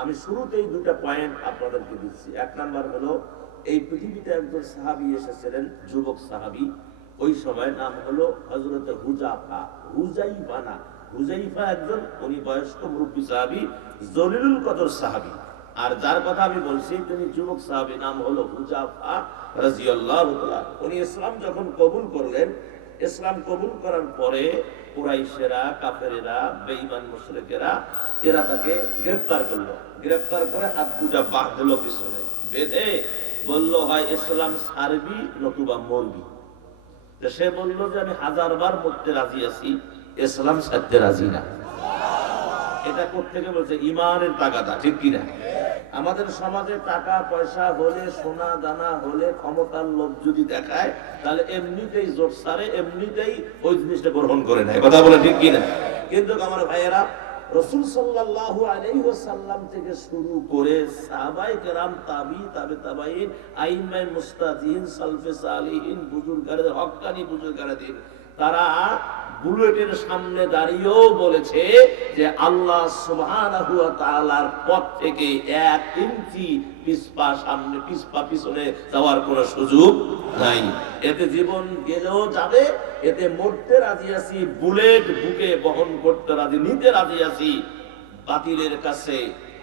আমি শুরুতেই দুটা পয়েন্ট আপনাদেরকে দিচ্ছি। এক নাম্বার হলো, এই পৃথিবীতে একজন সাহাবী এসেছিলেন, যুবক সাহাবী। ওই সময় নাম হলো হযরত হুযাইফা না, হুযাইফা একজন, উনি বয়স্ক মুরব্বী সাহাবী, জলিলুল কদর সাহাবী। আর যার কথা আমি বলছি তিনি যুবক সাহাবী, নাম হলো হুযাইফা রাদিয়াল্লাহু তাআলা। উনি ইসলাম যখন কবুল করলেন, ইসলাম কবুল করার পরে কুরাইশেরা, কাফেরেরা, বেঈমান মুশরিকেরা এরা তাকে গ্রেফতার করলো। গ্রেফতার করে হাত দুটা বাঁধলো পিছনে, বেঁধে বলল, হয় ইসলাম ছাড়বি নতুবা মরবি। সে বলল যে আমি 1000 বার মরতে রাজি আছি, ইসলাম ছাড়তে রাজি না। এটা কোত্থেকে বলছে? ইমানের তাগাদা, ঠিক কিনা? আমাদের সমাজে টাকা পয়সা হলে, সোনা দানা হলে, ক্ষমতার লোভ যদি দেখায়, তাহলে এমনিতেই জোট সারে, এমনিতেই ওই জিনিসটা গ্রহণ করে নেয়। কথা বলে ঠিক কিনা? কিন্তু আমার ভাইয়েরা, রাসূল সাল্লাল্লাহু আলাইহি ওয়াসাল্লাম থেকে শুরু করে সাহাবায়ে কেরাম, তাবেঈন, আইম্মায়ে মুস্তাহিদিন, সালফে সালিহিন, বুজুর্গারে হক্কানি বুজুর্গারে, তারা বুলেটের সামনে দাঁড়িয়েও বলেছে যে আল্লাহ সুবহানাহু ওয়া তাআলার পথ থেকে 1 ইঞ্চি পিছপা সামনে, পিছপা পিছনে যাওয়ার কোনো সুযোগ নাই। এতে জীবন গেলেও যাবে, এতে মরতে রাজি আছি, বুলেট বুকে বহন করতে রাজি, নিতে রাজি আছি। বাতিলের কাছে,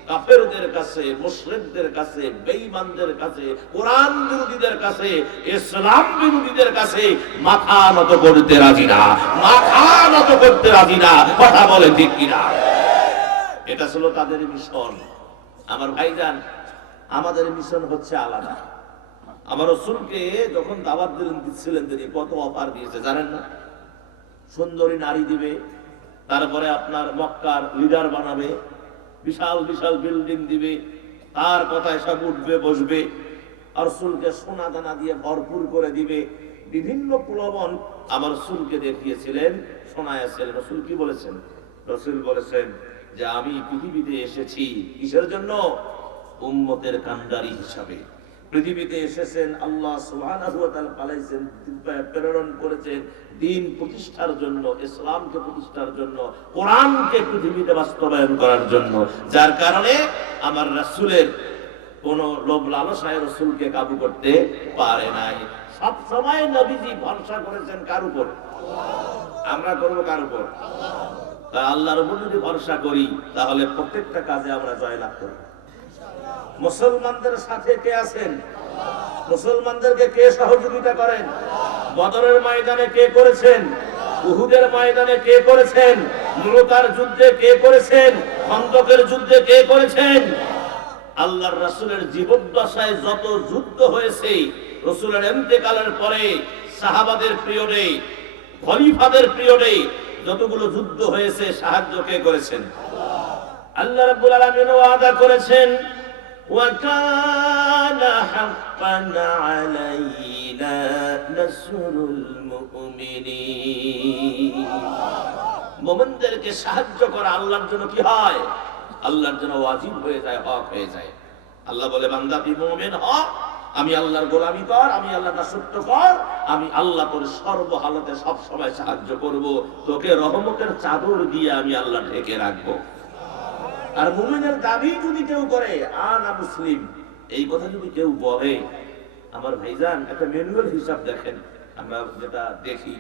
কাফেরদের কাছে, মুশরিকদের কাছে, বেঈমানদের কাছে, কোরআন বিরোধীদের কাছে, ইসলাম বিরোধীদের কাছে মাথা নত করতে রাজি না, মাথা নত করতে রাজি না। কথা বলে ঠিক কিনা? এটা ছিল তাদের মিশন। আমার ভাইজান, আমাদের মিশন হচ্ছে আলাদা। আমার রাসূলকে যখন দাওয়াত দিচ্ছিলেন তিনি কত অফার দিয়েছে জানেন না? সুন্দরী নারী দিবে, তারপরে আপনার মক্কার লিডার বানাবে, বিশাল বিশাল বিল্ডিং দিবে, তার কথায় সব উঠবে বসবে, আর রাসূলকে সোনা দানা দিয়ে ভরপুর করে দিবে। বিভিন্ন প্রলোভন আমার রাসূলকে দেখিয়েছিলেন, শোনায়াছিলেন। রাসূল কি বলেছেন? রাসূল বলেছেন যে আমি পৃথিবীতে এসেছি কিসের জন্য? উম্মতের কান্ডারি হিসাবে। পৃথিবীতে এসেছেন আল্লাহ সুবহানাহু ওয়া তাআলা পাঠাইছেন, প্রেরণ করেছেন দ্বীন প্রতিষ্ঠার জন্য, ইসলামকে প্রতিষ্ঠার জন্য, কোরআনকে পৃথিবীতে বাস্তবায়ন করার জন্য। যার কারণে আমার রাসূলের কোন লোভ লালসায় রাসূলকে কাবু করতে পারে নাই। সব সময় নবীজি ভরসা করেছেন কার উপর? আমরা করব কার উপর? আল্লাহর উপর যদি ভরসা করি তাহলে প্রত্যেকটা কাজে আমরা জয়লাভ করব। মুসলমানদের সাথে কে আছেন? মুসলমানদেরকে কে সহযোগিতা করেন? বদরের ময়দানে কে করেছেন? উহুদের ময়দানে কে করেছেন? মুতার যুদ্ধে কে করেছেন? খন্দকের যুদ্ধে কে করেছেন? আল্লাহর রাসূলের জীবদ্দশায় যত যুদ্ধ হয়েছে, রাসূলের ইন্তেকালের পরে সাহাবাদের পিরিয়ডে, খলিফাদের পিরিয়ডে যতগুলো যুদ্ধ হয়েছে, সাহায্য কে করেছেন? আল্লাহ রাব্বুল আলামিন ওয়াদা করেছেন, وَكَانَ حَقًّا عَلَيْنَا نَصْرُ الْمُؤْمِنِينَ। মুমিনদেরকে সাহায্য করা আল্লাহর জন্য কি হয়? আল্লাহর জন্য ওয়াজিব হয়ে যায়, হক হয়ে যায়। আল্লাহ বলে, বান্দা তুই মুমিন হ, আমি আল্লাহর গোলামি কর, আমি আল্লাহর দাসত্ব কর, আমি আল্লাহ তোর সর্ব হালতে সব সময় সাহায্য করব, তোকে রহমতের চাদর দিয়ে আমি আল্লাহ ঢেকে রাখবো। আর মুমিনের দাবি যদি কেউ করে, আনা মুসলিম, এই কথা যদি কেউ বলে, আমার ভাইজান একটা ম্যানুয়াল হিসাব দেখেন। আমরা যেটা দেখি,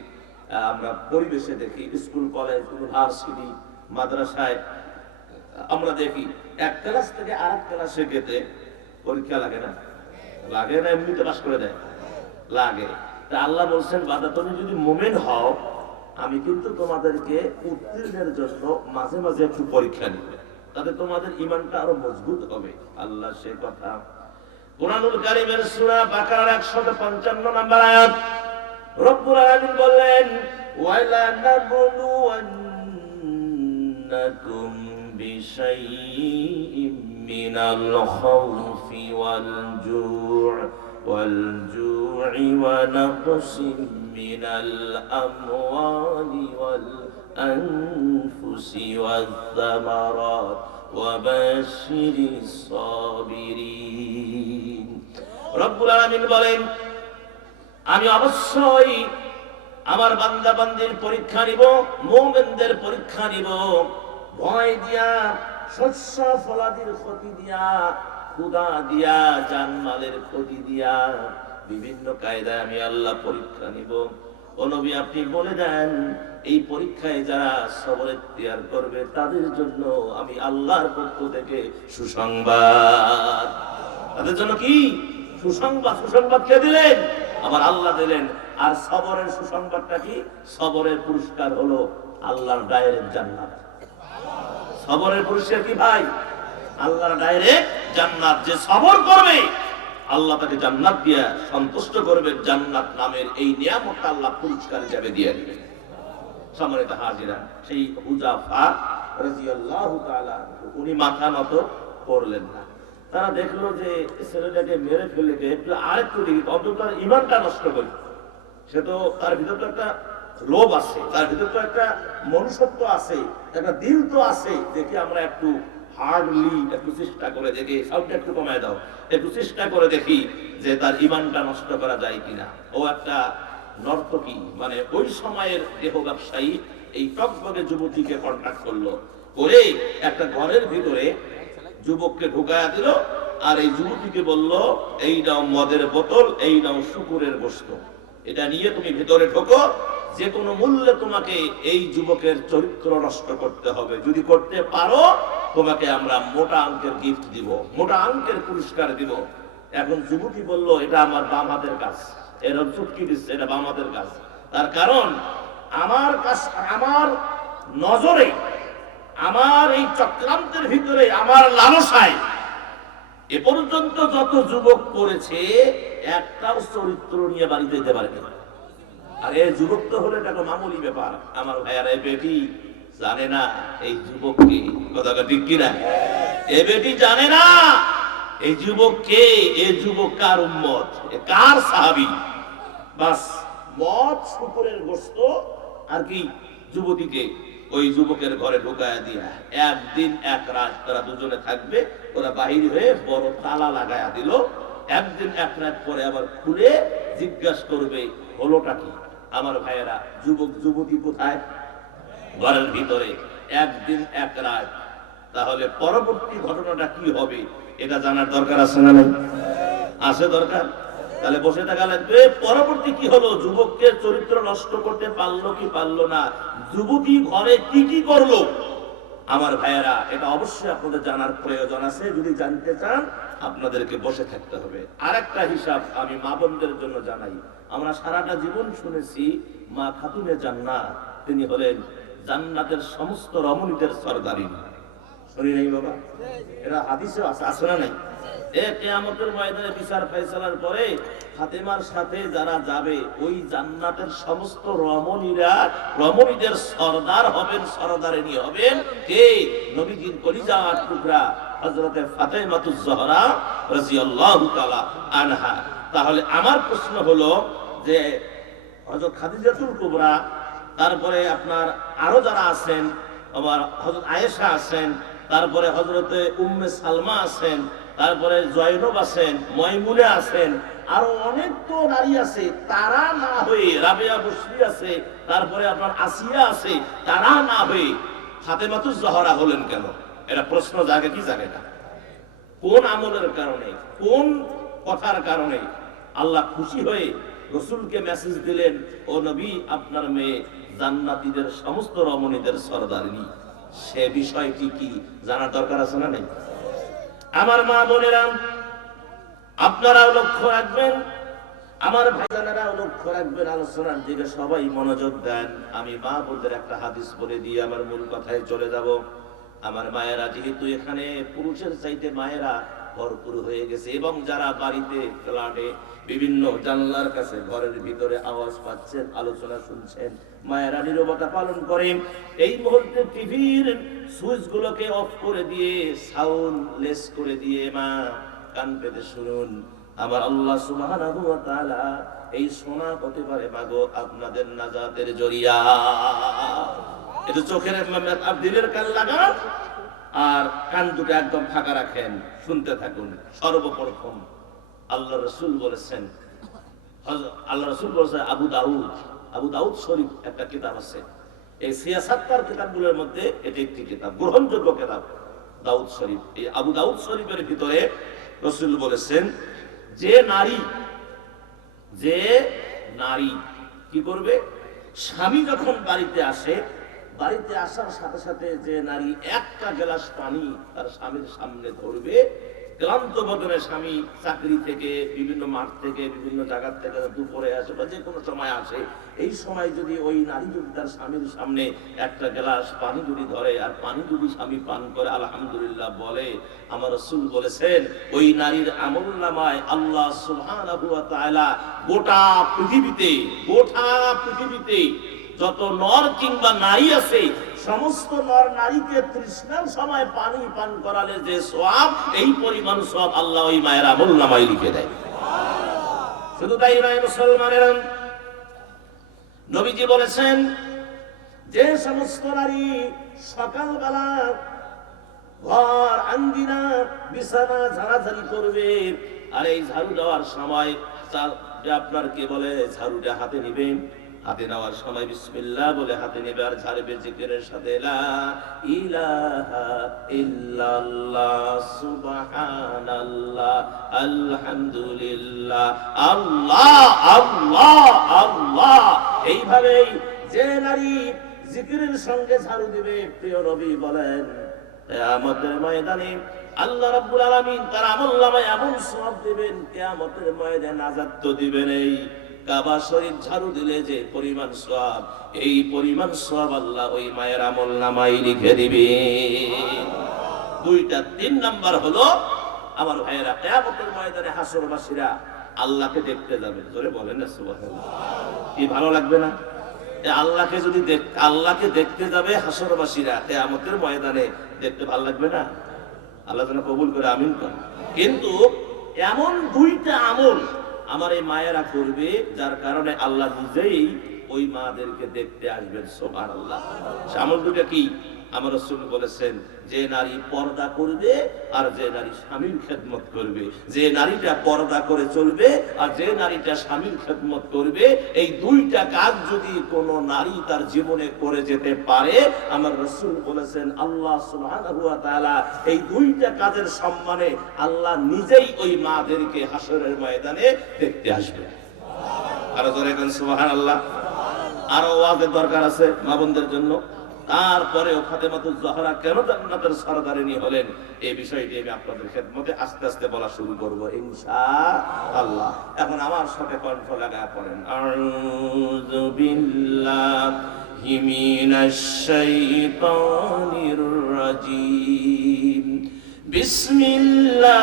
আমরা পরিবেশে দেখি, স্কুল, কলেজ, ইউনিভার্সিটি, মাদ্রাসায় আমরা দেখি এক ক্লাস থেকে আরেক ক্লাসে গেতে পরীক্ষা লাগে না? লাগে না? এমনিতে পাস করে দেয়? লাগে। তা আল্লাহ বলছেন, বান্দা তুমি যদি মুমিন হও, আমি কিন্তু তোমাদেরকে উত্তীর্ণের জন্য মাঝে মাঝে একটু পরীক্ষা নিব, তাতে তোমাদের ঈমানটা আরো মজবুত হবে। আল্লাহ সে কথা কুরআনুল কারীমের সূরা বাকারার 155 নম্বর আয়াত রব্বুল আলামিন বললেন, ওয়ালা নাবলুওয়ান্নাকুম বিশাইইম মিনাল খাউফি ওয়াল জু'i ওয়া নাকসিম মিনাল আমওয়ালি ওয়াল الأنفس والثمرات وبشر الصابرين। রব্বুল আলামিন বলেন, আমি অবশ্যই আমার বান্দা বান্দির পরীক্ষা নিব, মুমিনদের পরীক্ষা নিব, ভয় দিয়া শস্য ফলাদির ক্ষতি দিয়া, ক্ষুধা দিয়া, জানমালের ক্ষতি দিয়া, বিভিন্ন কায়দায় আমি আল্লাহ পরীক্ষা নিব। ও নবী, আপনি বলে দেন এই পরীক্ষায় যারা সবর ইখতিয়ার করবে তাদের জন্য আমি আল্লাহর পক্ষ থেকে সুসংবাদ। তাদের জন্য কি সুসংবাদ? সুসংবাদ কে দিলেন? আমার আল্লাহ দিলেন। আর সবরের সুসংবাদটা কি? সবরের পুরস্কার হলো আল্লাহর ডাইরেক্ট জান্নাত। সবরের পুরস্কার কি ভাই? আল্লাহর ডাইরেক্ট জান্নাত। যে সবর করবে আল্লাহ তাকে জান্নাত দিয়ে সন্তুষ্ট করবে। জান্নাত নামের এই নিয়ামতটা আল্লাহ পুরস্কার হিসেবে দিয়ে দিবেন। সম্মানিত হাজিরা, সেই হুযাফা রাদিয়াল্লাহু তাআলা উনি মাথা নত করলেন না। তারা দেখলো যে ছেলেটাকে মেরে ফেলে একটু আরেকটু দেখি অন্তত ঈমানটা নষ্ট করি। সে তো তার ভিতর তো একটা লোভ আছে, তার ভিতর তো একটা মনুষ্যত্ব আছে, একটা দিল তো আছে। দেখি আমরা একটু হার্ডলি একটু চেষ্টা করে দেখি, সাউন্ডটা একটু কমায় দাও, একটু চেষ্টা করে দেখি যে তার ঈমানটা নষ্ট করা যায় কিনা। ও একটা নর্তকী, মানে ওই সময়ের দেহ ব্যবসায়ী এই টকবগে যুবতীকে কন্ট্যাক্ট করলো, করে একটা ঘরের ভিতরে যুবককে ঢুকায়া দিল। আর এই যুবতীকে বলল, এই নাও মদের বোতল, এই নাও শুকুরের গোশত, এটা নিয়ে তুমি ভিতরে ঢোকো। যে কোনো মূল্যে তোমাকে এই যুবকের চরিত্র নষ্ট করতে হবে। যদি করতে পারো তোমাকে আমরা মোটা অঙ্কের গিফট দিব, মোটা অঙ্কের পুরস্কার দিব। এখন যুবতী বলল, এটা আমার বাম হাতের কাজ। এরা চুটকি দিচ্ছে, এটা বাম হাতের কাজ। তার কারণ আমার কাজ, আমার নজরে, আমার এই চক্রান্তের ভিতরে, আমার লালসায় এ পর্যন্ত যত যুবক পড়েছে একটাও চরিত্র নিয়ে বাড়িতে যেতে পারেনি। আর এই যুবক তো হলে এটা মামুলি ব্যাপার। আমার ভাইয়ারা, এই বেটি জানে না এই যুবককে, কথা ঠিক কিনা? এ বেটি জানে না এই যুবক কে, এই যুবক কার উম্মত, কার সাহাবী। বাস মদ, শুকুরের গোশত আর কি যুবতীকে ওই যুবকের ঘরে ঢুকায়া দিয়া একদিন এক রাত তারা দুজনে থাকবে। ওরা বাহির হয়ে বড় তালা লাগায়া দিল। একদিন এক রাত পরে আবার খুলে জিজ্ঞাসা করবে হলোটা কি। আমার ভাইয়েরা, যুবক যুবতী কোথায়? ঘরের ভিতরে। একদিন এক রাত। তাহলে পরবর্তী ঘটনাটা কি হবে এটা জানার দরকার আছে না? নাই আছে দরকার। তাহলে বসে থাকা লাগবে। পরবর্তী কি হলো, যুবককে চরিত্র নষ্ট করতে পারলো কি পারলো না, যুবতী ঘরে কি কি করলো। আমার ভাইয়েরা, এটা অবশ্যই আপনাদের জানার প্রয়োজন আছে। যদি জানতে চান আপনাদেরকে বসে থাকতে হবে। আরেকটা হিসাব আমি মা বোনদের জন্য জানাই। আমরা সারাটা জীবন শুনেছি মা খাতুনে জান্নাত, তিনি হলেন জান্নাতের সমস্ত রমণীদের সরদারিনী। শুনি নাই বাবা? এটা হাদিসে আছে, আছে না নাই? কিয়ামতের ময়দানে বিচার ফয়সালার পরে ফাতেমার সাথে যারা যাবে ওই জান্নাতের সমস্ত রমণীরা, রমণীদের সরদার হবেন, সরদারিনী হবেন কে? নবীজির কলিজার টুকরা হযরতে ফাতেমাতুজ জোহরা রাদিয়াল্লাহু তাআলা আনহা। তাহলে আমার প্রশ্ন হলো যে হযরত খাদিজাতুল কুবরা, তারপরে আপনার আরো যারা আছেন, আমার হযরত আয়েশা আছেন, তারপরে হযরতে উম্মে সালমা আছেন, তারপরে জয়নব আছেন, ময়মুনা আছেন, আরো অনেক তো নারী আছে। তারা না হয়ে রাবেয়া বসরি আছে, তারপরে আপনার আসিয়া আছে, তারা না হয়ে ফাতেমাতুজ জোহরা হলেন কেন? এটা প্রশ্ন জাগে কি জাগে না? কোন আমলের কারণে, কোন কথার কারণে আল্লাহ খুশি হয়ে রাসূলকে মেসেজ দিলেন, ও নবী আপনার মেয়ে জান্নাতীদের সমস্ত রমণীদের সরদারিনী? সে বিষয়টি কি জানার দরকার আছে না নাই? আমার মা বোনেরা, আপনারাও লক্ষ্য রাখবেন, আমার ভাইজানেরাও লক্ষ্য রাখবেন। আলোচনার দিকে সবাই মনোযোগ দেন। আমি মা বোনদের একটা হাদিস বলে দিয়ে আমার মূল কথায় চলে যাব। আমার মায়েরা, যেহেতু এখানে পুরুষের চাইতে মায়েরা ভরপুর হয়ে গেছে, এবং যারা বাড়িতে, ফ্ল্যাটে, বিভিন্ন জানলার কাছে, ঘরের ভিতরে আওয়াজ পাচ্ছেন, আলোচনা শুনছেন, মায়েরা নীরবতা পালন করেন। এই মুহূর্তে টিভির সুইচ গুলোকে অফ করে দিয়ে, সাউন্ড লেস করে দিয়ে মা কান পেতে শুনুন। আমার আল্লাহ সুবহানাহু ওয়া তাআলা এই শোনা হতে পারে মাগো আপনাদের নাজাতের জরিয়া। এটা চোখের দিলের কান লাগান আর কান দুটো একদম ফাঁকা রাখেন, শুনতে থাকুন। সর্বপ্রথম আল্লাহ রাসূল বলেছেন, আবু দাউদ শরীফ একটা কিতাব আছে, এই সিয়াসাত্তার কিতাবগুলোর মধ্যে এটি একটি কিতাব, গ্রহণযোগ্য কিতাব। দাউদ শরীফ, এই আবু দাউদ শরীফের ভিতরে রাসূল বলেছেন যে নারী কি করবে, স্বামী যখন বাড়িতে আসে, বাড়িতে আসার সাথে সাথে যে নারী একটা গ্লাস পানি তার স্বামীর সামনে ধরবে, ক্লান্ত বদনে স্বামী চাকরি থেকে, বিভিন্ন মাঠ থেকে, বিভিন্ন জায়গা থেকে দুপুরে আসে বা যে কোনো সময় আসে, এই সময় যদি ওই নারী যদি তার স্বামীর সামনে একটা গ্লাস পানি যদি ধরে আর পানি যদি স্বামী পান করে আলহামদুলিল্লাহ বলে, আমার রাসূল বলেছেন ওই নারীর আমলনামায় আল্লাহ সুবহানাহু ওয়া তাআলা গোটা পৃথিবীতে যত নর কিংবা নারী আছে সমস্ত নর নারীকে তৃষ্ণার সময় পানি পান করালে যে সওয়াব, এই পরিমাণ সওয়াব আল্লাহ ওই মায়ের আমলনামায় লিখে দেয়। শুধু তাই নয় মুসলমানেরা, নবীজি বলেছেন যে সমস্ত নারী সকালবেলা ঘর আঙ্গিনা বিছানা ঝাড়াঝাড়ি করবে, আর এই ঝাড়ু দেওয়ার সময় আপনার কে বলে ঝাড়ুটা হাতে নিবে, হাতে নেওয়ার সময় বিসমিল্লাহ বলে হাতে নেবে আর ঝাড়বে জিকিরের সাথে লা ইলাহা ইল্লাল্লাহ সুবহানাল্লাহ আলহামদুলিল্লাহ আল্লাহ আল্লাহ আল্লাহ। এইভাবেই যে নারী জিকিরের সঙ্গে ঝাড়ু দিবে, প্রিয় নবী বলেন কিয়ামতের ময়দানে আল্লাহ রাব্বুল আলামিন তার আমলনামায় এমন সওয়াব দিবেন, কিয়ামতের ময়দানে নাজাত তো দিবেন। এই কাবা শরীফ ঝাড়ু দিলে যে পরিমাণ সওয়াব, এই পরিমাণ সওয়াব আল্লাহ ওই মায়ের আমলনামায় লিখে দিবে। দুইটা, 3 নাম্বার হলো আমার ভাইয়েরা, কিয়ামতের ময়দানে হাসরবাসীরা আল্লাহকে দেখতে যাবে। জোরে বলেন না সুবহানাল্লাহ। কি ভালো লাগবে না? আল্লাহকে দেখতে যাবে হাসরবাসীরা কিয়ামতের ময়দানে, দেখতে ভালো লাগবে না? আল্লাহ যেন কবুল করে, আমিন করেন। কিন্তু এমন 2টা আমল আমার এই মায়েরা করবে যার কারণে আল্লাহ নিজেই ওই মাদেরকে দেখতে আসবেন। সুবহানাল্লাহ। আমল 2টা কি? আমার রাসূল বলেছেন যে নারী পর্দা করবে আর যে নারী স্বামীর খেদমত করবে, যে নারীটা পর্দা করে চলবে আর যে নারীটা স্বামীর খেদমত করবে, এই 2টা কাজ যদি কোনো নারী তার জীবনে করে যেতে পারে, আমার রাসূল বলেছেন আল্লাহ সুবহানাহু ওয়া তাআলা এই 2টা কাজের সম্মানে আল্লাহ নিজেই ওই মাদেরকে হাসরের ময়দানে দেখতে আসবে। আরো জোরে বলেন সুবহানাল্লাহ। আরো ওয়াজের দরকার আছে মা বোনদের জন্য। তারপরেও ফাতেমাতুজ জাহরা কেন জান্নাতের সরদারিনী হলেন, এই বিষয়টি আমি আপনাদের খেদমতে আস্তে আস্তে বলা শুরু করব ইনশাআল্লাহ। এখন আমার সাথে কণ্ঠ লাগায় পড়েন, আউযু বিল্লাহি মিনাশ শাইতানির রাজীম, বিসমিল্লাহির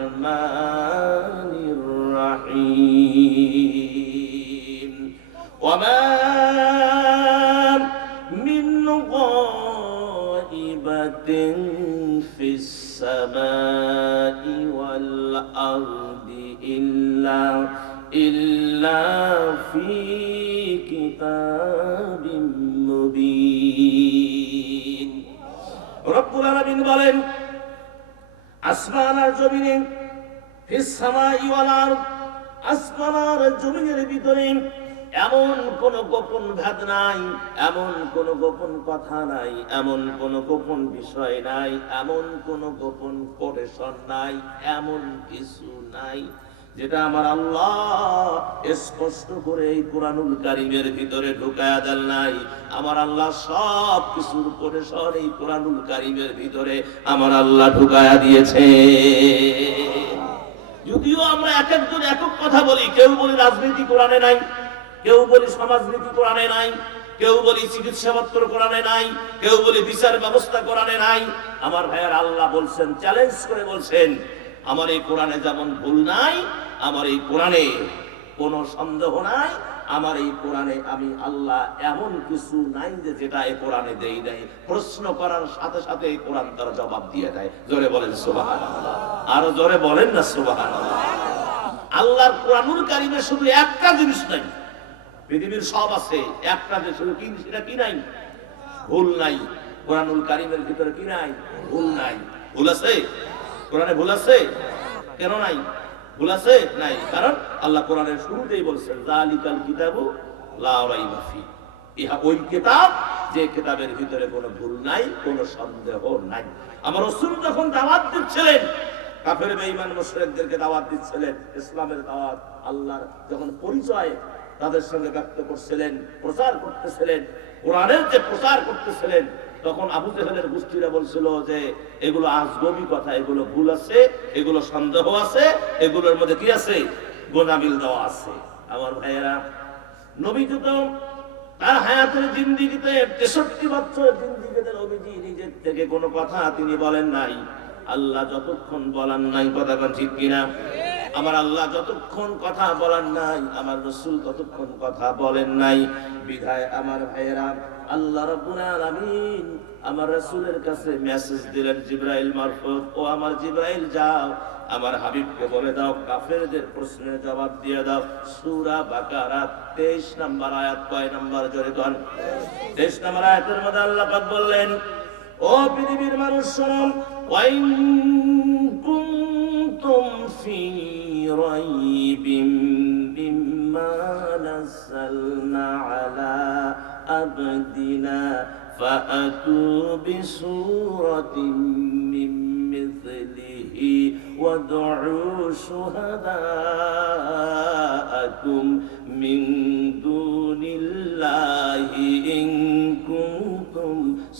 রাহমানির রাহিম। ওয়ামা في السماء والأرض إلا في كتاب مبين। রব্বুল আলামিন বলেন আসমান আর জমিনে, ফিস সামাই ওয়াল আরদ, আসমান আর জমিনের ভিতরে এমন কোন গোপন ভেদ নাই, এমন কোন গোপন কথা নাই, এমন কোন গোপন বিষয় নাই, এমন কোন গোপন কোটেশন নাই, এমন কিছু নাই যেটা আমার আল্লাহ স্পষ্ট করে এই কোরআনুল কারীমের ভিতরে ঢুকায়া দেন নাই। আমার আল্লাহ সব কিছুর কোটেশন এই কোরআনুল কারীমের ভিতরে আমার আল্লাহ ঢুকায়া দিয়েছে। যদিও আমরা এক একজন এক এক কথা বলি, কেউ বলি রাজনীতি কোরআনে নাই, কেউ বলি সমাজনীতি কোরআনে নাই, কেউ বলি চিকিৎসা পত্র কোরআনে নাই, কেউ বলি বিচার ব্যবস্থা কোরআনে নাই। আমার ভাইয়ার আল্লাহ বলছেন, চ্যালেঞ্জ করে বলছেন, আমার এই কোরআনে যেমন ভুল নাই, আমার এই কোরআনে কোনো সন্দেহ নাই, আমার এই কোরআনে আমি আল্লাহ এমন কিছু নাই যে যেটা এই কোরআনে দেই নাই। প্রশ্ন করার সাথে সাথে এই কোরআন তার জবাব দিয়ে দেয়। জোরে বলেন সুবহানাল্লাহ। আরো জোরে বলেন না সুবহানাল্লাহ। আল্লাহর কোরআনুল কারীমে শুধু একটা জিনিস নাই, পৃথিবীর সব আছে, একটা যে শুধু কি, সেটা কি নাই? ভুল নাই। কোরআনুল কারীমের ভিতরে কি নাই? ভুল নাই। ভুল আছে? কোরআনে ভুল আছে? কেন নাই? ভুল আছে? নাই। কারণ আল্লাহ কোরআনের শুরুতেই বলছেন জালিকাল কিতাবু লা রাইবা ফি, ইহা ওই কিতাব যে কিতাবের ভিতরে কোনো ভুল নাই, কোনো সন্দেহ নাই। আমার রাসূল যখন দাওয়াত দিচ্ছিলেন, কাফের বেঈমান মুশরিকদেরকে দাওয়াত দিচ্ছিলেন, ইসলামের দাওয়াত, আল্লাহর যখন পরিচয় তাদের সঙ্গে ব্যক্ত করছিলেন, প্রচার করতেছিলেন, কোরআনের যে প্রচার করতেছিলেন, তখন আবু জেহেলের গোষ্ঠীরা বলছিল যে এগুলো আজগবি কথা, এগুলো ভুল আছে, এগুলো সন্দেহ আছে, এগুলোর মধ্যে কি আছে, গোনামিল দেওয়া আছে। আমার ভাইয়েরা, নবী তো তার হায়াতের জিন্দেগিতে 63 বছর জিন্দেগিতে নবীজি নিজের থেকে কোনো কথা তিনি বলেন নাই। আল্লাহ যতক্ষণ বলান নাই, কথা ঠিক কিনা? আমার আল্লাহ যতক্ষণ কথা বলান নাই, আমার রাসূল ততক্ষণ কথা বলেন নাই। বিধায় আমার ভাইয়েরা, আল্লাহ রাব্বুল আলামিন আমার রাসূলের কাছে মেসেজ দিলেন জিবরাইল মারফত, ও আমার জিবরাইল যাও আমার হাবিবকে বলে দাও কাফেরদের প্রশ্নের জবাব দিয়ে দাও। সূরা বাকারা 23 নম্বর আয়াত, কয় নম্বর জোরে কোন? 23 নম্বর আয়াতের মধ্যে আল্লাহ পাক বললেন, ও পৃথিবীর মানুষ শোনো, ওয়াইন কুনতুম ফি রাইবিম মিম্মা নাযালনা আলা আবদিনা ফাআতু বিসূরাতিন মিন মিছলিহি ওয়াদউ শুহাদাআকুম মিন দুনিল্লাহি ইন কুনতুম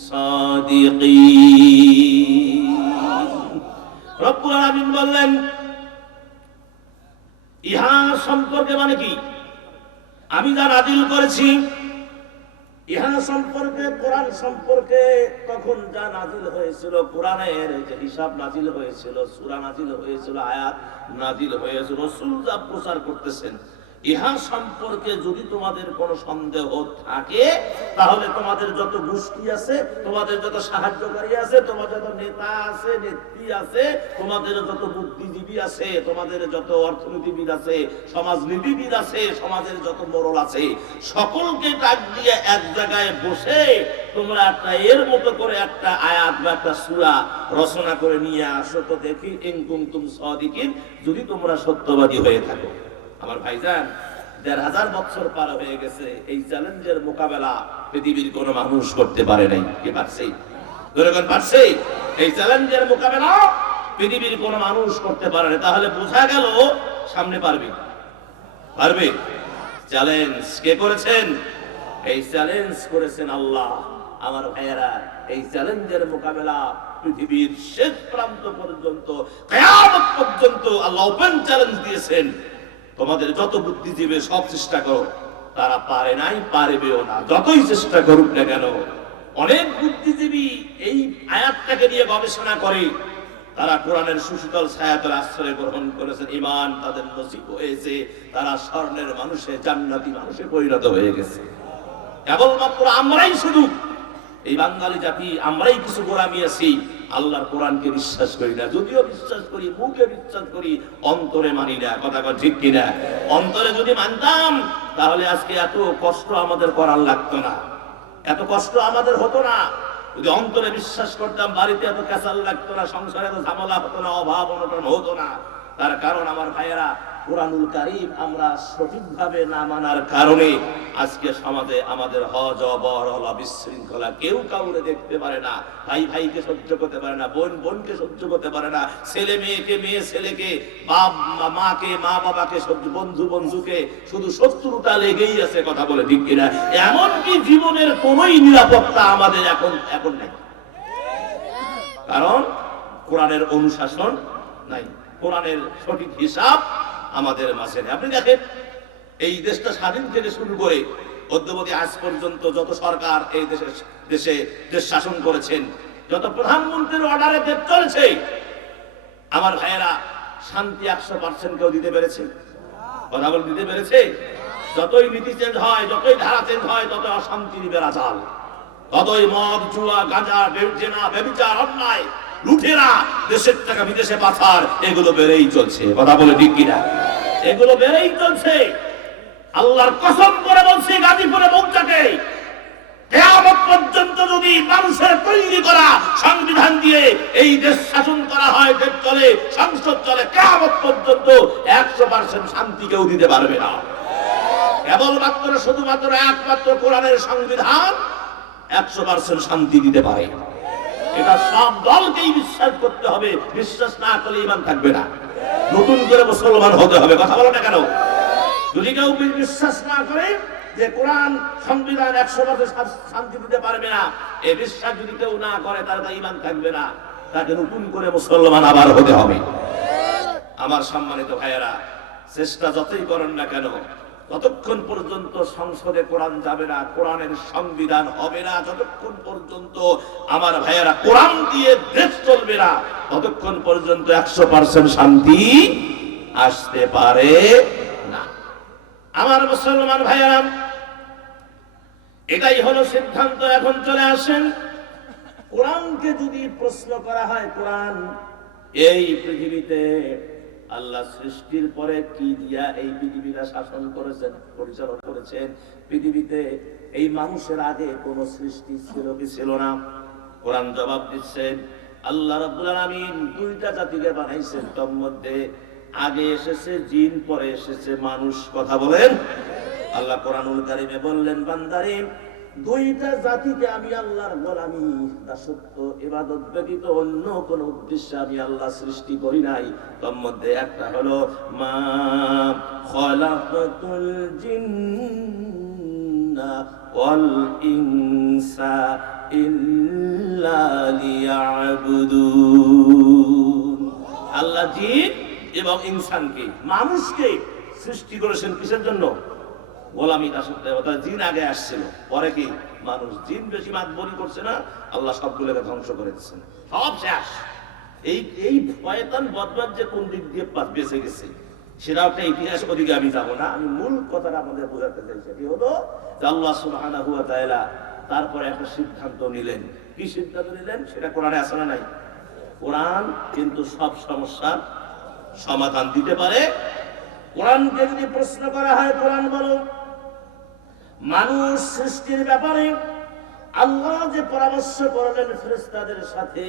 সাদিকিন। রব্বুল আলামিন বললেন, ইহা সম্পর্কে মানে কি? আমি যা নাজিল করেছি, ইহা সম্পর্কে, কোরআন সম্পর্কে তখন যা নাজিল হয়েছিল, কোরআনের যে হিসাব নাজিল হয়েছিল, সূরা নাজিল হয়েছিল, আয়াত নাজিল হয়েছিল, রাসূল যা প্রচার করতেছেন, ইহা সম্পর্কে যদি তোমাদের কোনো সন্দেহ থাকে, তাহলে তোমাদের যত গোষ্ঠী আছে, তোমাদের যত সাহায্যকারী আছে, তোমাদের যত নেতা আছে, নেত্রী আছে, তোমাদের যত বুদ্ধিজীবী আছে, তোমাদের যত অর্থনীতিবিদ আছে, সমাজনীতিবিদ আছে, সমাজের যত মোড়ল আছে, সকলকে ডাক দিয়ে এক জায়গায় বসে তোমরা একটা এর মতো করে একটা আয়াত বা একটা সূরা রচনা করে নিয়ে আসো, তো দেখি ইন কুনতুম সাদিকিন, যদি তোমরা সত্যবাদী হয়ে থাকো। আমার ভাইজান, ১৫০০ বছর পার হয়ে গেছে, এই চ্যালেঞ্জের মোকাবেলা পৃথিবীর কোন মানুষ করতে পারে নাই। কি পারছে? জনগণ পারছে? এই চ্যালেঞ্জের মোকাবেলা পৃথিবীর কোন মানুষ করতে পারে না। তাহলে বোঝা গেল সামনে পারবে, পারবে। চ্যালেঞ্জ কে করেছেন? এই চ্যালেঞ্জ করেছেন আল্লাহ। আমার ভাইয়েরা, এই চ্যালেঞ্জের মোকাবেলা পৃথিবীর শেষ প্রান্ত পর্যন্ত, কিয়ামত পর্যন্ত আল্লাহ ওপেন চ্যালেঞ্জ দিয়েছেন। তোমাদের যত বুদ্ধিজীবী সব চেষ্টা করো, তারা পারে নাই, পারবেও না, যতই চেষ্টা করুক না কেন। অনেক বুদ্ধিজীবী এই আয়াতটাকে নিয়ে গবেষণা করে, তারা কোরআনের সুশীতল ছায়াতলে আশ্রয় গ্রহণ করেছেন, ঈমান তাদের নসিব হয়েছে, তারা স্বর্ণের মানুষে, জান্নাতি মানুষে পরিণত হয়ে গেছে। কেবলমাত্র আমরাই, শুধু এই বাঙালি জাতি, আমরাই কিছু গোলামি আছি, আল্লাহর কোরআনকে বিশ্বাস করি না। যদিও বিশ্বাস করি, মুখে বিশ্বাস করি, অন্তরে মানি না। কথা ঠিক কিনা? অন্তরে যদি মানতাম, তাহলে আজকে এত কষ্ট আমাদের করার লাগতো না, এত কষ্ট আমাদের হতো না। যদি অন্তরে বিশ্বাস করতাম, বাড়িতে এত ক্যাসাল লাগতো না, সংসারে এত ঝামেলা হতো না, অভাব অনটন হতো না। তার কারণ আমার ভাইয়েরা, কোরআনুল কারীম আমরা সঠিকভাবে না মানার কারণে আজকে সমাজে আমাদের হযবরল বিশৃঙ্খলা, কেউ কাউরে দেখতে পারে না, ভাই ভাইকে সহ্য করতে পারে না, বোন বোনকে সহ্য করতে পারে না, ছেলে মেয়েকে, মেয়ে ছেলেকে, বাপ মাকে, মা বাবাকে সহ্য, বন্ধু বন্ধুকে, শুধু শত্রুতা লেগেই আছে। কথা বলে ঠিক কিনা? এমনকি জীবনের কোনোই নিরাপত্তা আমাদের এখন নাই, কারণ কোরআনের অনুশাসন নাই, কোরআনের সঠিক হিসাব আমাদের মাঝে নেই। আপনি দেখেন, এই দেশটা স্বাধীন থেকে শুরু করে অদ্যবধি আজ পর্যন্ত যত সরকার এই দেশে দেশ শাসন করেছেন, যত প্রধানমন্ত্রীর অর্ডারে দেশ চলেছে, আমার ভাইয়েরা, শান্তি 100% কেউ দিতে পেরেছে? কথা বলে দিতে পেরেছে? যতই নীতি চেঞ্জ হয়, যতই ধারা চেঞ্জ হয়, তত অশান্তির বেড়াজাল, ততই মদ, জুয়া, গাঁজা, জেনা, ব্যভিচার, অন্যায়, লুঠেরা, দেশের টাকা বিদেশে পাচার, এগুলো বেড়েই চলছে। কথা বলে ঠিক কিনা? এগুলো বেড়েই চলছে। আল্লাহর কসম করে বলছি, গাজীপুরে মৌচাকে কিয়ামত পর্যন্ত যদি মানুষের তৈরি করা সংবিধান দিয়ে এই দেশ শাসন করা হয়, দেশ চলে, সংসদ চলে, কিয়ামত পর্যন্ত 100% শান্তি কেউ দিতে পারবে না। কেবলমাত্র, শুধুমাত্র, একমাত্র কোরআনের সংবিধান 100% শান্তি দিতে পারে। এটা সব দলকেই বিশ্বাস করতে হবে, বিশ্বাস না করলে ঈমান থাকবে না। নতুন করে মুসলমান হতে হবে, কথা বলো না কেন? যদি কেউ বিশ্বাস না করে যে কোরআন সংবিধান 100% শান্তি দিতে পারবে না, এই বিশ্বাস যদি কেউ না করে তার ঈমান থাকবে না, তাকে নতুন করে মুসলমান আবার হতে হবে। আমার সম্মানিত ভাইয়েরা, চেষ্টা যতই করেন না কেন, ততক্ষণ পর্যন্ত সংসদে কোরআন যাবে না, কোরআনের সংবিধান হবে না, যতক্ষণ পর্যন্ত আমার ভাইয়েরা কোরআন দিয়ে দেশ চলবে না, ততক্ষণ পর্যন্ত 100% শান্তি আসতে পারে না। আমার মুসলমান ভাইয়েরা, এটাই হলো সিদ্ধান্ত। এখন চলে আসেন, কোরআনকে যদি প্রশ্ন করা হয়, কোরআন এই পৃথিবীতে আল্লাহ সৃষ্টির পরে কি দিয়া এই পৃথিবীটা শাসন করেছেন, পরিচালনা করেছেন? পৃথিবীতে এই মানুষের আগে কোন সৃষ্টি ছিল কি ছিল না? কোরআন জবাব দিচ্ছেন, আল্লাহ রাব্বুল আলামিন দুইটা জাতিকে বানাইছেন, তার মধ্যে আগে এসেছে জিন, পরে এসেছে মানুষ। কথা বলেন। আল্লাহ কোরআনুল কারীমে বললেন, বান্দারে দুইটা জাতিকে আমি আল্লাহর গোলামি, দাসত্ব, ইবাদত ব্যতীত অন্য কোন উদ্দেশ্যে আমি আল্লাহ সৃষ্টি করি নাই। তার মধ্যে একটা হলো মা খালাকাতুল জিন্না ওয়াল ইনসা ইল্লা লিয়াবুদুন। আল্লাহ জিন এবং ইনসানকে, মানুষকে সৃষ্টি করেছেন কিসের জন্য? গোলামি, দাসত্ব। জিন আগে আসছিল, পরে কি মানুষ। জিন বেশি মাতবরি করছে না, আল্লাহ সবগুলোকে ধ্বংস করে দিচ্ছেন, সব শেষ। এই শয়তান বদমাশ যে কোন দিক দিয়ে বেঁচে গেছে সেটা একটা ইতিহাস, ওদিকে আমি যাব না। আমি মূল কথাটা আমাদের বোঝাতে চাই, সেটি হলো যে আল্লাহ সুবহানাহু ওয়া তাআলা তারপরে একটা সিদ্ধান্ত নিলেন। কি সিদ্ধান্ত নিলেন? সেটা কোরআনে আছে না নাই? কোরআন কিন্তু সব সমস্যার সমাধান দিতে পারে। কোরআনকে যদি প্রশ্ন করা হয়, কোরআন বলো মানুষ সৃষ্টির ব্যাপারে আল্লাহ যে পরামর্শ করলেন ফেরেশতাদের সাথে,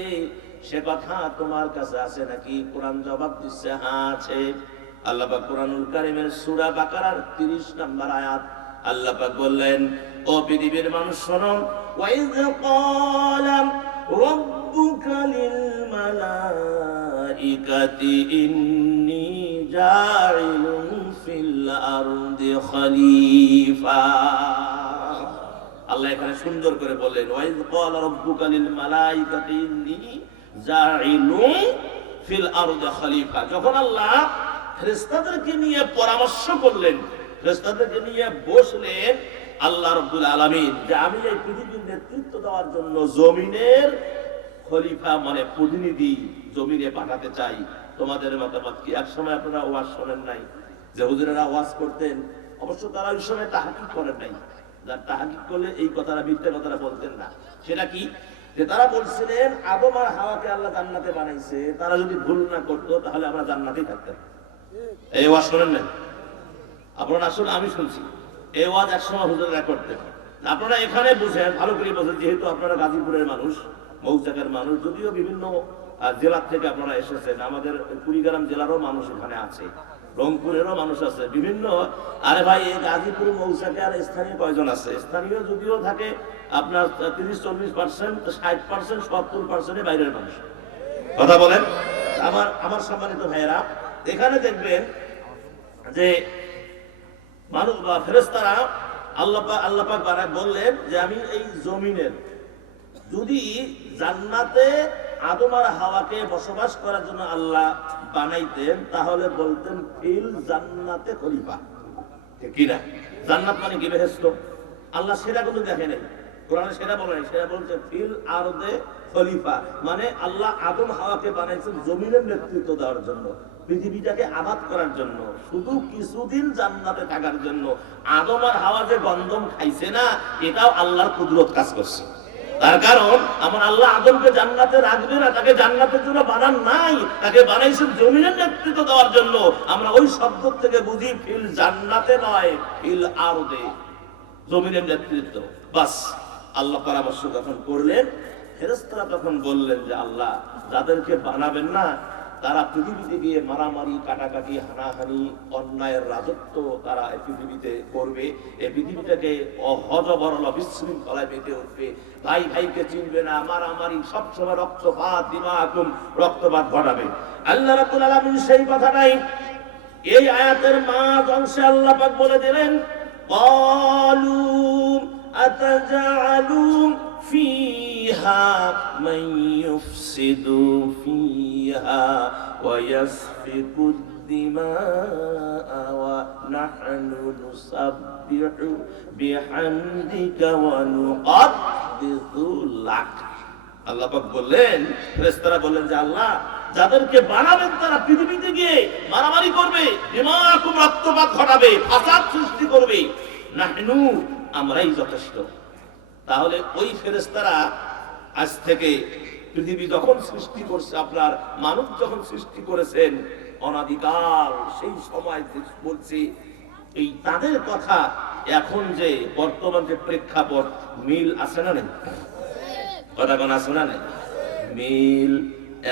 সে কথা তোমার কাছে আছে নাকি? কোরআন জবাব দিচ্ছে, হ্যাঁ আছে। আল্লাহ পাক কোরআনুল কারীমের সূরা বাকারার 30 নম্বর আয়াত আল্লাহ পাক বললেন, ও পৃথিবীর মানুষ শোনো, ওয়াইয ক্বালা রাব্বুকা লিল মালাইকাতি ইন্নী জাইলুন ফিল আরদি খলিফা। আল্লাহ এখানে সুন্দর করে বললেন, ওয়াইয ক্বালা রাব্বুকা লিল মালাইকাতি ইন্নী জাইলুন ফিল আরদি খলিফা। যখন আল্লাহ ফেরেশতাদেরকে নিয়ে পরামর্শ করলেন, ফেরেশতাদেরকে নিয়ে বসলেন আল্লাহ রাব্বুল আলামিন, যে আমি এই পৃথিবীর নেতৃত্ব দেওয়ার জন্য জমিনের খলিফা মানে প্রতিনিধি জমিনে পাঠাতে চাই, তোমাদের মতামত কি? এক সময় আপনারা ওয়াজ শোনেন নাই যে হুজুরেরা ওয়াজ করতেন, অবশ্য তারা ওই সময় তাহকিক করেন নাই। যার তাহকিক করলে এই কথাটা, মিথ্যা কথাটা বলতেন না। সেটা কি? যে তারা বলছিলেন আদম আর হাওয়াকে আল্লাহ জান্নাতে বানাইছে, তারা যদি ভুল না করতো তাহলে আমরা জান্নাতেই থাকতাম। এই ওয়াজ শোনেন নাই আপনারা? আসলে আমি শুনছি এই ওয়াজ একসময় হুজুরেরা করতেন। আপনারা এখানে বুঝেন, ভালো করে বোঝেন, যেহেতু আপনারা গাজীপুরের মানুষ, মৌচাকের মানুষ, যদিও বিভিন্ন জেলার থেকে আপনারা এসেছেন, আমাদের কুড়িগ্রাম জেলারও মানুষ এখানে আছে, রংপুরেরও মানুষ আছে, বিভিন্ন। আরে ভাই, এই গাজীপুর মৌচাকে আর স্থানীয় কয়জন আছে? স্থানীয় যদিও থাকে আপনার 30-40%, 60%, 70% বাইরের মানুষ। কথা বলেন। আমার সম্মানিত ভাইয়েরা, এখানে দেখবেন যে মানুষ বা ফেরেশতারা আল্লাহ পাক বললেন যে আমি এই জমিনের, যদি জান্নাতে আদম আর হাওয়াকে বসবাস করার জন্য আল্লাহ বানাইতেন, তাহলে বলতেন ফিল জান্নাতে খলিফা। ঠিক কি না? জান্নাত মানে কি? বেহেশত। আল্লাহ সেটা কিন্তু দেখে নাই, কোরআনে সেটা বলে নাই। সেটা বলছে ফিল আরদে খলিফা, মানে আল্লাহ আদম হাওয়াকে বানাইছেন জমিনের নেতৃত্ব দেওয়ার জন্য, পৃথিবীটাকে আবাদ করার জন্য, শুধু কিছুদিন জান্নাতে থাকার জন্য। আদম আর হাওয়া যে গন্ধম খাইছে না, এটাও আল্লাহর কুদরত কাজ করছে। তার কারণ আমার আল্লাহ আদমকে জান্নাতে রাখবে না, তাকে জান্নাতের জন্য বানান নাই, তাকে বানাইছেন জমিনের নেতৃত্ব দেওয়ার জন্য। আমরা ওই শব্দ থেকে বুঝি ফিল জান্নাতে নয়, ফিল আরদে, জমিনের নেতৃত্ব। বাস আল্লাহ পরামর্শ যখন করলেন, ফেরেশতারা তখন বললেন যে আল্লাহ যাদেরকে বানাবেন না, তারা পৃথিবীতে গিয়ে মারামারি, কাটাকাটি, হানাহানি, অন্যায়ের রাজত্ব তারা এই পৃথিবীতে করবে। এই পৃথিবীটাকে অহজবরল বিশৃঙ্খলায় মেতে উঠবে। ভাই ভাইকে চিনবে না, মারামারি, সবসময় রক্তপাত, দিমাকুম রক্তপাত ঘটাবে। আল্লাহ রাব্বুল আলামিন সেই কথাটাই এই আয়াতের মাঝ অংশে আল্লাহ পাক বলে দিলেন, ক্বালু আতাজালু ফিহা মান ইউফসিদু ফিহা ওয়া ইয়াসফিকু দিমাআ ওয়া নাহনু নুসাব্বিহু বিহামদিকা ওয়া নুকদ্দিসু লাক। আল্লাহ পাক বললেন, ফেরেশতারা বললেন যে আল্লাহ, যাদেরকে বানাবেন তারা পৃথিবীতে গিয়ে মারামারি করবে, দিমাকুম রক্তপাত ঘটাবে, ফাসাদ সৃষ্টি করবে, নাহনু আমরাই যথেষ্ট। তাহলে ওই ফেরেশতারা আজ থেকে পৃথিবী যখন সৃষ্টি করছে, আপনার মানব যখন সৃষ্টি করেছেন অনাদিকাল, সেই সময় বলছি এই তাদের কথা এখন যে বর্তমান যে প্রেক্ষাপট, মিল আছে না নেই? কথা কোন আছে না নেই? মিল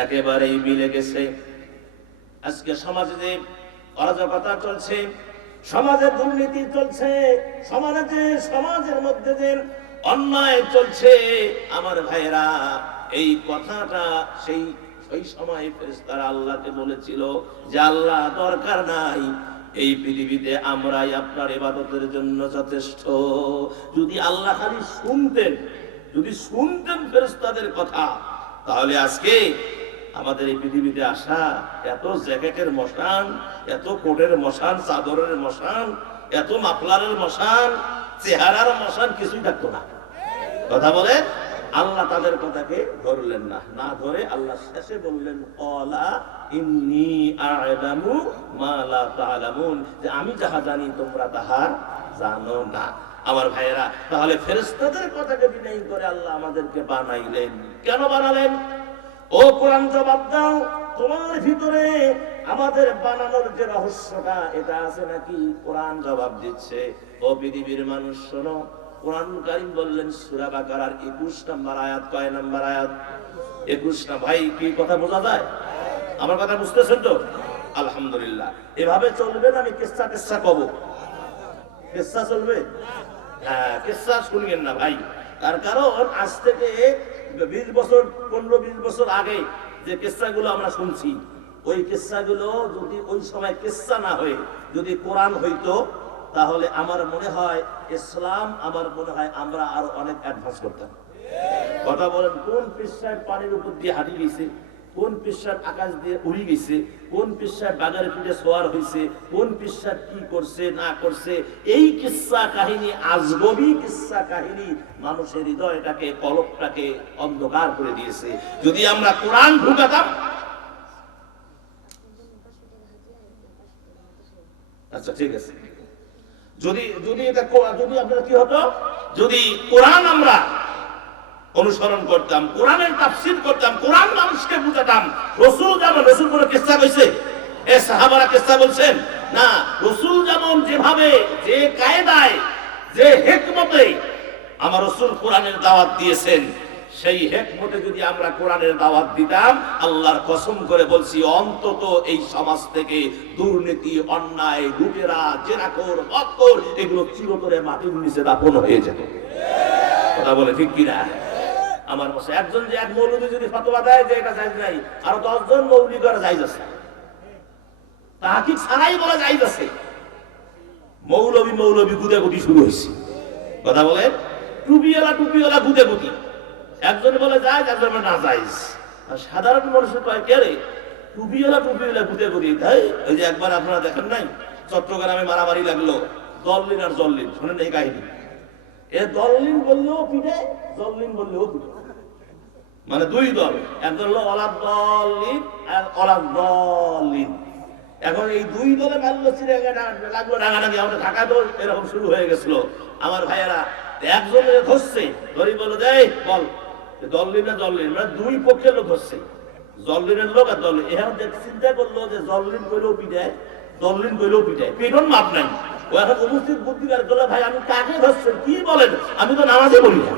একেবারেই মিলে গেছে। আজকে সমাজে যে অরাজকতা চলছে, সমাজে দুর্নীতি চলছে, সমাজের মধ্যে যে অন্যায় চলছে, আমার ভাইরা, এই কথাটা সেই সময় ফেরেশতারা আল্লাহকে বলেছিল যে আল্লাহ, দরকার নাই, এই পৃথিবীতে আমরাই আপনার ইবাদতের জন্য যথেষ্ট। যদি আল্লাহ খালি শুনতেন ফেরেশতাদের কথা, তাহলে আজকে আমাদের এই পৃথিবীতে আসা এত জ্যাকেটের মশান, এত কোটের মশান, চাদরের মশান, এত মাফলারের মশান, চেহারার মশান কিছুই থাকতো না। কথা বলে আল্লাহ তাদের কথাকে ধরলেন না, না ধরে আল্লাহ শেষে বললেন, ক্বালা ইন্নী আ'লামু মা লা তা'লামুন, যে আমি যাহা জানি তোমরা তাহা জানো না। আমার ভাইয়েরা, তাহলে ফেরেশতাদের কথাকে বিনয়ী করে আল্লাহ আমাদেরকে বানাইলেন। কেন বানালেন? ও কোরআন, জবাব দাও, তোমার ভিতরে আমাদের বানানোর যে রহস্যটা, এটা আছে নাকি? কোরআন জবাব দিচ্ছে। ও পৃথিবীর মানুষ শোনো, কোরআন কারীম বললেন সূরা বাকারার 21 নম্বর আয়াত, কয় নম্বর আয়াত? 21 না। ভাই, কি কথা বোঝা যায়? আমার কথা বুঝতেছেন তো? আলহামদুলিল্লাহ। এভাবে চলবেন, আমি কিসসা কব। কিসসা চলবে? হ্যাঁ, কিসসা শুনবেন না ভাই। তার কারণ আজ থেকে 20 বছর, 15-20 বছর আগে যে কিসসাগুলো আমরা শুনছি, ওই কিসসাগুলো যদি ওই সময় কিসসা না হয়ে যদি কোরআন হইতো, তাহলে আমার মনে হয় ইসলাম, আমার মনে হয় আমরা আরো অনেক অ্যাডভান্স করতাম। কথা বলেন, কোন পৃষ্ঠায় পানির উপর দিয়ে হাঁটি গেছে, কোন পৃষ্ঠার আকাশ দিয়ে উড়ি গেছে, কোন পৃষ্ঠায় বাজারে পিঠে সোয়ার হয়েছে, কোন পৃষ্ঠার কি করছে না করছে, এই কিসসা কাহিনী, আজগবি কিসসা কাহিনী মানুষের হৃদয়টাকে, কলবটাকে অন্ধকার করে দিয়েছে। যদি আমরা কোরআন ঢুকাতাম, আচ্ছা ঠিক আছে, যদি আপনার কি হতো, যদি কোরআন আমরা অনুসরণ করতাম, কোরআনের তাফসীর করতাম, কোরআন মানুষকে বুঝাতাম। রাসূল যেমন, রাসূল কোন কিসসা কইছে? সাহাবারা কিসসা বলছেন না। রাসূল যেমন যেভাবে, যে কায়দায়, যে হিকমতে আমার রাসূল কোরআনের দাওয়াত দিয়েছেন, সেই হিকমতে যদি আমরা কোরআনের দাওয়াত দিতাম, আল্লাহর কসম করে বলছি, অন্তত এই সমাজ থেকে দুর্নীতি, অন্যায়, লুটেরা, জেনাখোর, মদখোর, এগুলো চিরতরে মাটির নিচে দাফন হয়ে যেত। কথা বলে ঠিক কিনা? আমার মতে একজন যে এক মৌলবী যদি ফতোয়া দেয় যে এটা জায়েজ নাই, আর 10 জন মৌলবী করে জায়েজ আছে, তাহকিক ছাড়াই বলা জায়েজ আছে। মৌলবী গুদাগুদি শুরু হয়েছে। কথা বলে টুপিওয়ালা গুদাগুদি, একজন বলে জায়েজ, একজন বলে না জায়েজ। আর সাধারণ মানুষের কয়, কে রে টুপিওয়ালা গুদাগুদি? তাই ওই যে একবার আপনারা দেখেন নাই, চট্টগ্রামে মারামারি লাগলো, দল্লিন আর জল্লিন, শোনেন এই কাহিনী। এ দল্লিন বললেও পিঠে, জল্লিন বললেও পিঠে, মানে দুই দল, একদল হলো অলাদলিন আর অলাদলিন। এখন এই দুই দলে লাগলো ডাঙাডাঙি, আমাদের ঢাকা দল এরকম শুরু হয়ে গেছিল। আমার ভাইয়েরা একজন ধরছে, ধরি বলো দেয় বল দল্লিন না জল্লিন, মানে দুই পক্ষের লোক ধরছে, জল্লিনের লোক আর দল্লিন। এখন চিন্তা করলো যে জল্লিন কইলেও পিঠায়, দল্লিন কইলেও পিঠায়, পেটন মাপ নাই। ও এখন উপস্থিত বুদ্ধি বের করলো, ভাই আমি কাকে ধরছেন, কি বলেন? আমি তো নামাজে বলি না।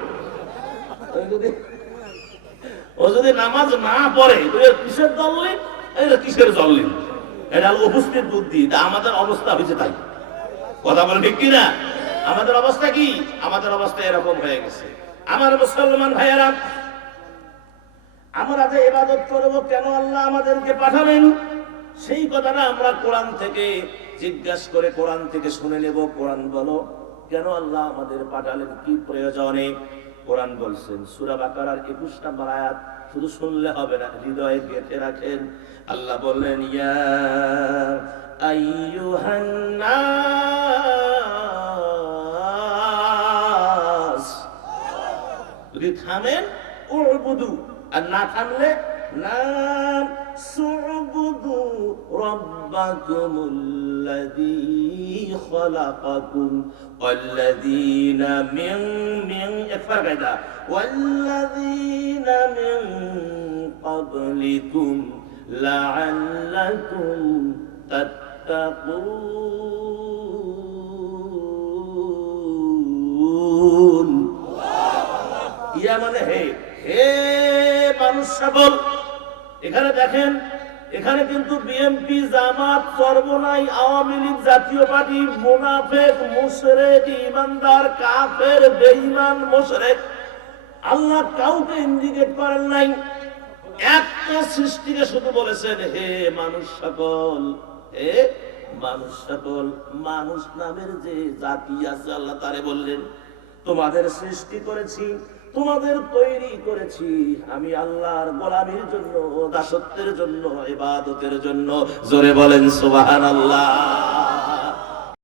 ও যদি নামাজ না পড়ে, কিসের দল্লিন? এটা কিসের জল্লিন, এটা উপস্থিত বুদ্ধি। আমাদের অবস্থা হয়েছে তাই, কথা বলে ঠিক কিনা? আমাদের অবস্থা কি? আমাদের অবস্থা এরকম হয়ে গেছে। আমার মুসলমান ভাইয়েরা, আমরা যে ইবাদত করব, কেন আল্লাহ আমাদেরকে পাঠাবেন, সেই কথাটা আমরা কোরআন থেকে জিজ্ঞাসা করে কোরআন থেকে শুনে নেব। কোরআন বলো কেন আল্লাহ আমাদের পাঠালেন, কি প্রয়োজনে। কোরআন বলছেন সূরা বাকারার 21 নম্বর আয়াত, শুধু শুনলে হবে না, হৃদয়ে গেঁথে রাখেন। আল্লাহ বললেন ইয়া আইয়ুহান নাস, যদি থামেন উবুদু, আর না থামলে না সুবুদু রাব্বাকুমুল্লাযী খালাকাকুম ওয়াল্লাযীনা মিন ইফরাদা ওয়াল্লাযীনা মিন ক্বাবলিকুম লাআল্লাকুম তাত্তাকুন। ইয়া মানে হে, হে মানুষ সকল। এখানে দেখেন, এখানে কিন্তু বিএনপি, জামাত, চরমোনাই, আওয়ামী লীগ, জাতীয় পার্টি, মুনাফিক, মুশরিক, ঈমানদার, কাফের, বেঈমান, মুশরিক, আল্লাহ কাউকে ইন্ডিকেট করেন নাই। একটা সৃষ্টিকে শুধু বলেছেন হে মানুষ সকল, হে মানুষ সকল। মানুষ নামের যে জাতি আছে আল্লাহ তারে বললেন তোমাদের সৃষ্টি করেছি, তোমাদের তৈরি করেছি আমি আল্লাহর গোলামীর জন্য, দাসত্বের জন্য, ইবাদতের জন্য। জোরে বলেন সুবহানাল্লাহ।